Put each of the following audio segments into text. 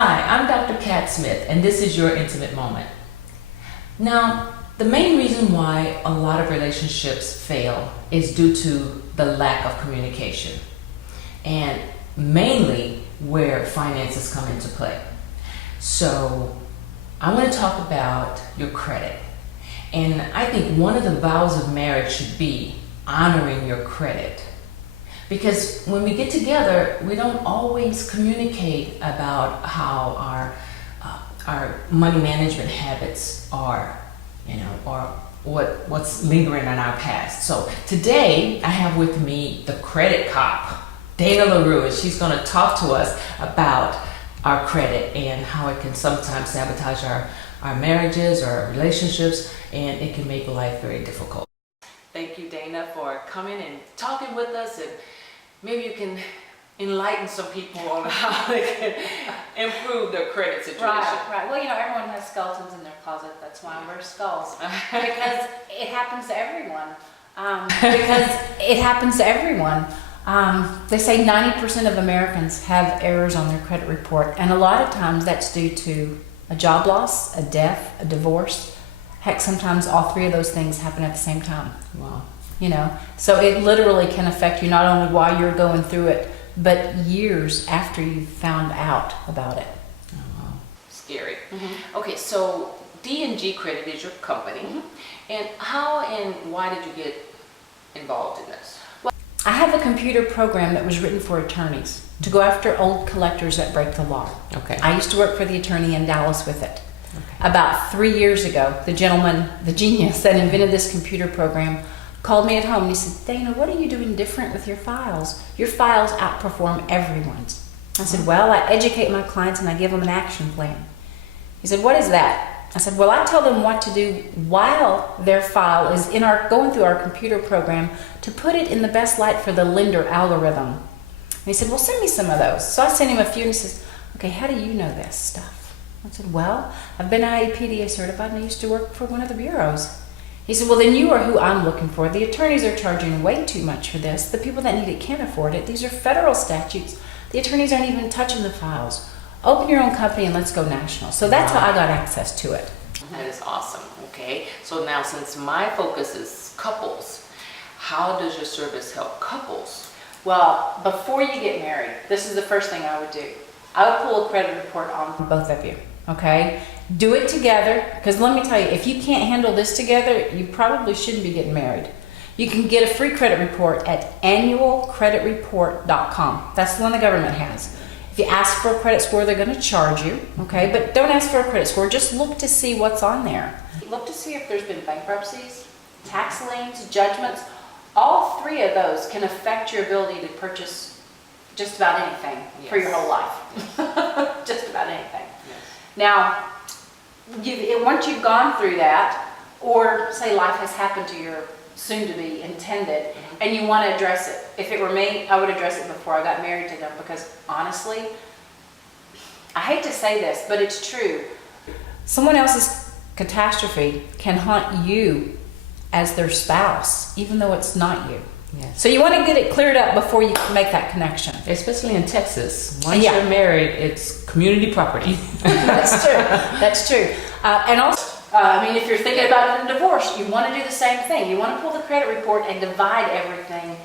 Hi, I'm Dr. Kat Smith, and this is your intimate moment. Now, the main reason why a lot of relationships fail is due to the lack of communication, and mainly where finances come into play. So, I want to talk about your credit. And I think one of the vows of marriage should be honoring your credit. Because when we get together, we don't always communicate about how our money management habits are, or what's lingering in our past. So today I have with me the credit cop, Dana LaRue, and she's going to talk to us about our credit and how it can sometimes sabotage our marriages or our relationships, and it can make life very difficult. Thank you, Dana, for coming and talking with us, and maybe you can enlighten some people on how they can improve their credit situation. Right. Well, everyone has skeletons in their closet. That's why I wear skulls. Because it happens to everyone. They say 90% of Americans have errors on their credit report. And a lot of times that's due to a job loss, a death, a divorce. Heck, sometimes all three of those things happen at the same time. Wow. So it literally can affect you not only while you're going through it, but years after you've found out about it. Oh, wow. Scary. Mm-hmm. Okay, so D&G Credit is your company. Mm-hmm. And how and why did you get involved in this? Well, I have a computer program that was written for attorneys to go after old collectors that break the law. Okay. I used to work for the attorney in Dallas with it. Okay. About 3 years ago, the gentleman, the genius that invented this computer program, called me at home and he said, Dana, what are you doing different with your files? Your files outperform everyone's. I said, well, I educate my clients and I give them an action plan. He said, what is that? I said, well, I tell them what to do while their file is going through our computer program to put it in the best light for the lender algorithm. And he said, well, send me some of those. So I sent him a few and he says, okay, how do you know this stuff? I said, well, I've been IAPDA certified and I used to work for one of the bureaus. He said, well, then you are who I'm looking for. The attorneys are charging way too much for this. The people that need it can't afford it. These are federal statutes. The attorneys aren't even touching the files. Open your own company and let's go national. So that's how I got access to it. That is awesome. Okay, so now since my focus is couples, how does your service help couples? Well, before you get married, this is the first thing I would do. I would pull a credit report on both of you, okay? Do it together, because let me tell you, if you can't handle this together, you probably shouldn't be getting married. You can get a free credit report at annualcreditreport.com. That's the one the government has. If you ask for a credit score, they're going to charge you, okay? But don't ask for a credit score. Just look to see what's on there. Look to see if there's been bankruptcies, tax liens, judgments. All three of those can affect your ability to purchase just about anything for your whole life. Just about anything. Yes. Now, once you've gone through that, or say life has happened to your soon-to-be intended, and you want to address it. If it were me, I would address it before I got married to them, because honestly, I hate to say this, but it's true. Someone else's catastrophe can haunt you as their spouse, even though it's not you. Yes. So you want to get it cleared up before you make that connection. Especially in Texas. Once you're married, it's community property. That's true. That's true. And also, if you're thinking about it in divorce, you want to do the same thing. You want to pull the credit report and divide everything.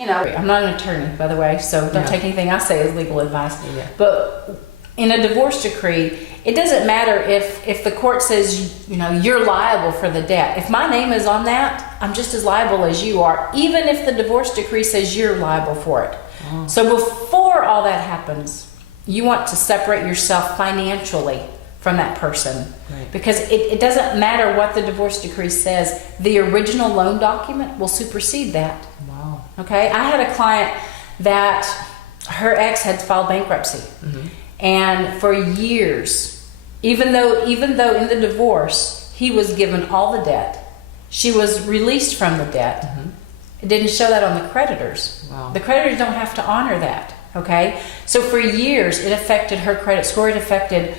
I'm not an attorney, by the way, so don't take anything I say as legal advice. Yeah. But in a divorce decree, it doesn't matter if the court says, you're liable for the debt. If my name is on that, I'm just as liable as you are, even if the divorce decree says you're liable for it. Oh. So before all that happens, you want to separate yourself financially from that person. Right. Because it doesn't matter what the divorce decree says. The original loan document will supersede that. Wow. Okay? I had a client that her ex had filed bankruptcy. Mm-hmm. And for years, even though in the divorce, he was given all the debt, she was released from the debt. Mm-hmm. It didn't show that on the creditors. Wow. The creditors don't have to honor that, okay? So for years, it affected her credit score. It affected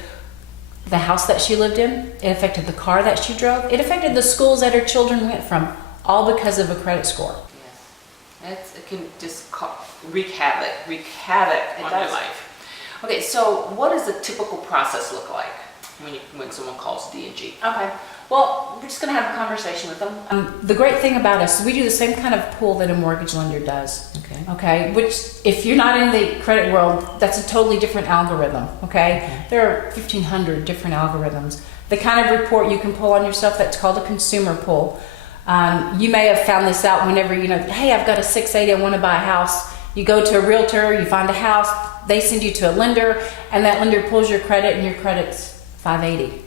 the house that she lived in. It affected the car that she drove. It affected the schools that her children went from, all because of a credit score. Yes. It can just wreak havoc on your life. Okay, so what does the typical process look like when someone calls D&G? Okay. Well, we're just going to have a conversation with them. The great thing about us is we do the same kind of pull that a mortgage lender does. Okay. Okay. Which, if you're not in the credit world, that's a totally different algorithm. Okay. There are 1,500 different algorithms. The kind of report you can pull on yourself, that's called a consumer pull. You may have found this out whenever, hey, I've got a 680, I want to buy a house. You go to a realtor, you find a house, they send you to a lender, and that lender pulls your credit, and your credit's 580.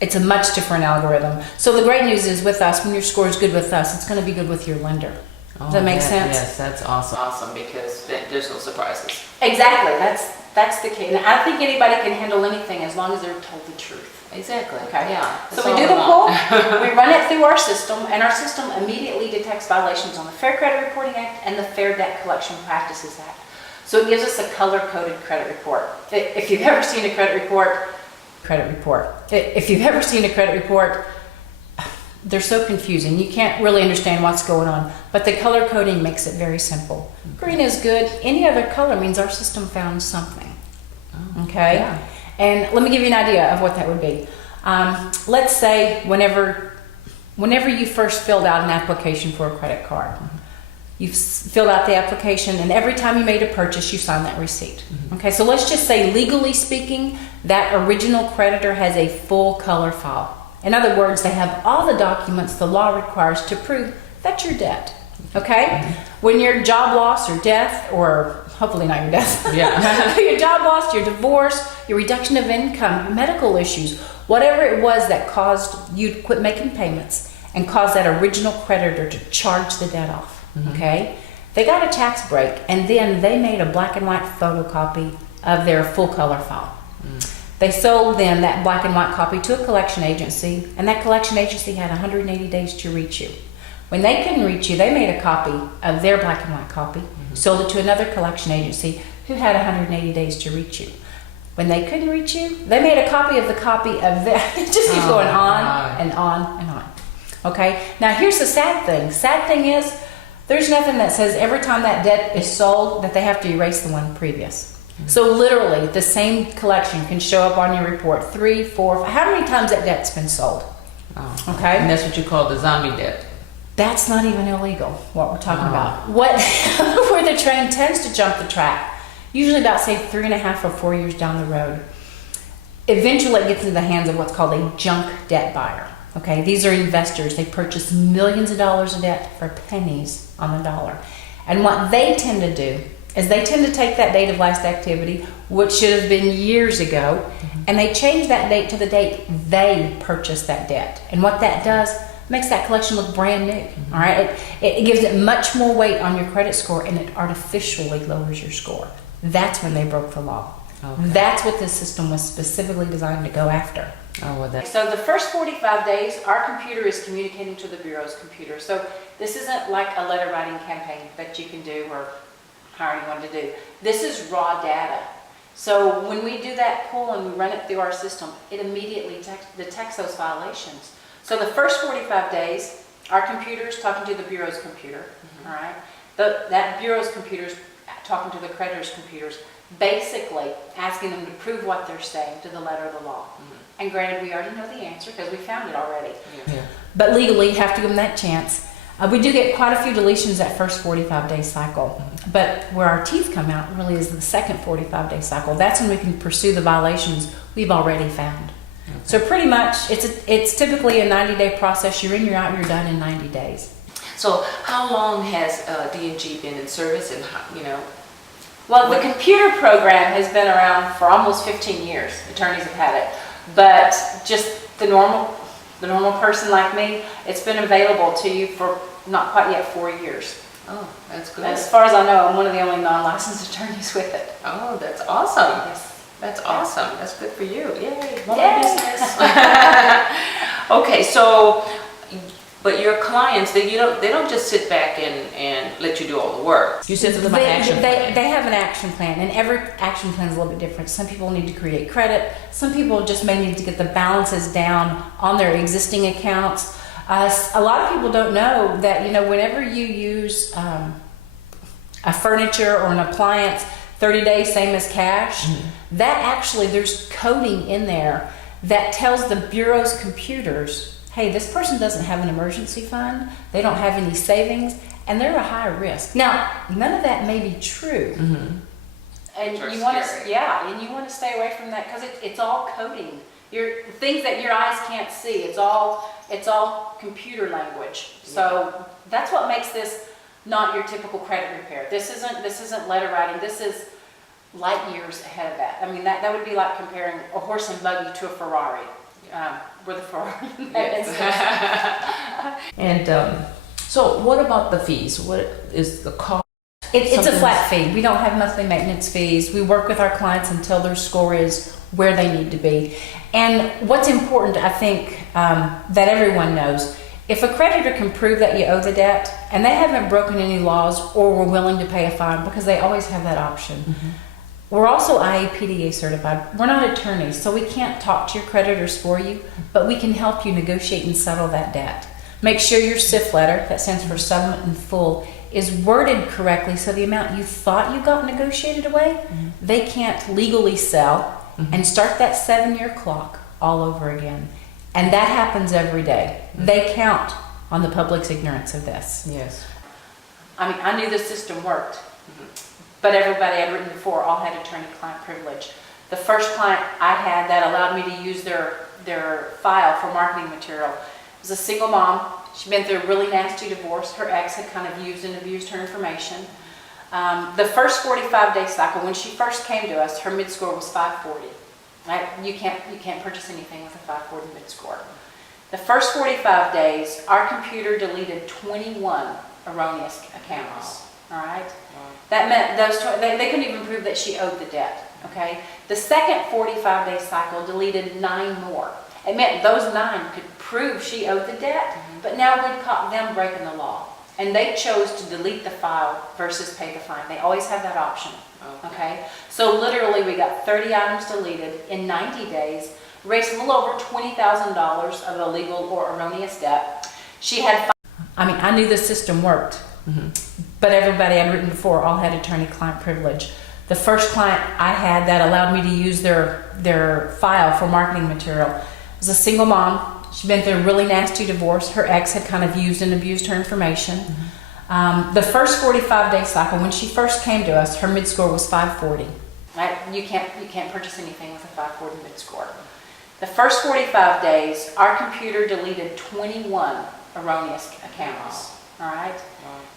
It's a much different algorithm. So the great news is with us, when your score is good with us, it's going to be good with your lender. Does that make sense? Yes, that's awesome. Awesome, because there's no surprises. Exactly. That's the key. And I think anybody can handle anything as long as they're told the truth. Exactly. Okay. Yeah. So we do the pull, we run it through our system, and our system immediately detects violations on the Fair Credit Reporting Act and the Fair Debt Collection Practices Act. So it gives us a color-coded credit report. If you've ever seen a credit report, if you've ever seen a credit report, they're so confusing. You can't really understand what's going on, but the color coding makes it very simple. Green is good. Any other color means our system found something. Okay? Yeah. And let me give you an idea of what that would be. Let's say whenever you first filled out an application for a credit card, you filled out the application, and every time you made a purchase, you signed that receipt. Okay, so let's just say, legally speaking, that original creditor has a full color file. In other words, they have all the documents the law requires to prove that's your debt. Okay? When your job loss or death, or hopefully not your death, your job loss, your divorce, your reduction of income, medical issues, whatever it was that caused you to quit making payments and caused that original creditor to charge the debt off. Okay? They got a tax break, and then they made a black and white photocopy of their full color file. They sold then that black and white copy to a collection agency, and that collection agency had 180 days to reach you. When they couldn't reach you, they made a copy of their black and white copy, sold it to another collection agency who had 180 days to reach you. When they couldn't reach you, they made a copy of their, it just keeps going on and on and on. Okay? Now here's the sad thing. Sad thing is, there's nothing that says every time that debt is sold that they have to erase the one previous. So literally, the same collection can show up on your report 3, 4, 5, how many times that debt's been sold. Okay? And that's what you call the zombie debt. That's not even illegal, what we're talking about. Where the train tends to jump the track, usually about, say, 3.5 or 4 years down the road, eventually it gets into the hands of what's called a junk debt buyer. Okay, these are investors. They purchase millions of dollars of debt for pennies on the dollar. And what they tend to do is they tend to take that date of last activity, which should have been years ago, and they change that date to the date they purchased that debt. And what that does, makes that collection look brand new. All right, it gives it much more weight on your credit score, and it artificially lowers your score. That's when they broke the law. Okay. That's what this system was specifically designed to go after. So the first 45 days, our computer is communicating to the Bureau's computer. So this isn't like a letter writing campaign that you can do or however you want to do. This is raw data. So when we do that pull and we run it through our system, it immediately detects those violations. So the first 45 days, our computer is talking to the Bureau's computer. All right, that Bureau's computer is talking to the creditor's computers, basically asking them to prove what they're saying to the letter of the law. And granted, we already know the answer because we found it already. But legally, you have to give them that chance. We do get quite a few deletions that first 45-day cycle. But where our teeth come out really is the second 45-day cycle. That's when we can pursue the violations we've already found. So pretty much, it's typically a 90-day process. You're in, you're out, you're done in 90 days. So how long has D&G been in service, and Well, the computer program has been around for almost 15 years. Attorneys have had it. But just the normal person like me, it's been available to you for not quite yet 4 years. Oh, that's good. As far as I know, I'm one of the only non-licensed attorneys with it. Oh, that's awesome. Yes. That's awesome. That's good for you. Yay. More Yay. business. Okay, so, but your clients, they don't just sit back and let you do all the work. You send them an action plan. They have an action plan, and every action plan is a little bit different. Some people need to create credit. Some people just may need to get the balances down on their existing accounts. A lot of people don't know that, whenever you use a furniture or an appliance 30 days, same as cash. That actually, there's coding in there that tells the Bureau's computers, hey, this person doesn't have an emergency fund, they don't have any savings, and they're a high risk. Now, none of that may be true. And you want to, and you want to stay away from that because it's all coding. Things that your eyes can't see. It's all computer language. So that's what makes this not your typical credit repair. This isn't letter writing. This is light years ahead of that. I mean, that would be like comparing a horse and buggy to a Ferrari. We're the Ferrari. And so what about the fees? What is the cost? It's a flat fee. We don't have monthly maintenance fees. We work with our clients until their score is where they need to be. And what's important, I think, that everyone knows, if a creditor can prove that you owe the debt and they haven't broken any laws or were willing to pay a fine, because they always have that option. We're also IAPDA certified. We're not attorneys, so we can't talk to your creditors for you, but we can help you negotiate and settle that debt. Make sure your SIF letter, that stands for settlement in full, is worded correctly so the amount you thought you got negotiated away, they can't legally sell and start that 7-year clock all over again. And that happens every day. They count on the public's ignorance of this. Yes. I mean, I knew the system worked, but everybody I'd written before all had attorney-client privilege. The first client I had that allowed me to use their file for marketing material was a single mom. She'd been through a really nasty divorce. Her ex had kind of used and abused her information. The first 45-day cycle, when she first came to us, her mid-score was 540. Right? You can't purchase anything with a 540 mid-score. The first 45 days, our computer deleted 21 erroneous accounts. All right? That meant they couldn't even prove that she owed the debt. Okay? The second 45-day cycle deleted 9 more. It meant those 9 could prove she owed the debt, but now we'd caught them breaking the law. And they chose to delete the file versus pay the fine. They always have that option. Okay? So literally we got 30 items deleted in 90 days, raised a little over $20,000 of illegal or erroneous debt. She had I knew the system worked, but everybody I'd written before all had attorney-client privilege. The first client I had that allowed me to use their file for marketing material was a single mom. She'd been through a really nasty divorce. Her ex had kind of used and abused her information. The first 45-day cycle, when she first came to us, her mid-score was 540. Right? You can't purchase anything with a 540 mid-score. The first 45 days, our computer deleted 21 erroneous accounts. All right?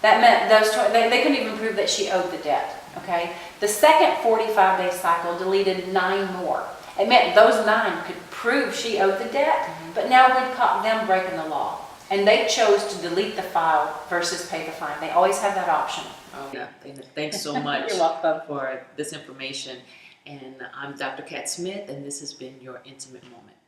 That meant they couldn't even prove that she owed the debt. Okay? The second 45-day cycle deleted 9 more. It meant those 9 could prove she owed the debt, but now we'd caught them breaking the law. And they chose to delete the file versus pay the fine. They always have that option. Thanks so much You're welcome. for this information. And I'm Dr. Kat Smith, and this has been your Intimate Moment.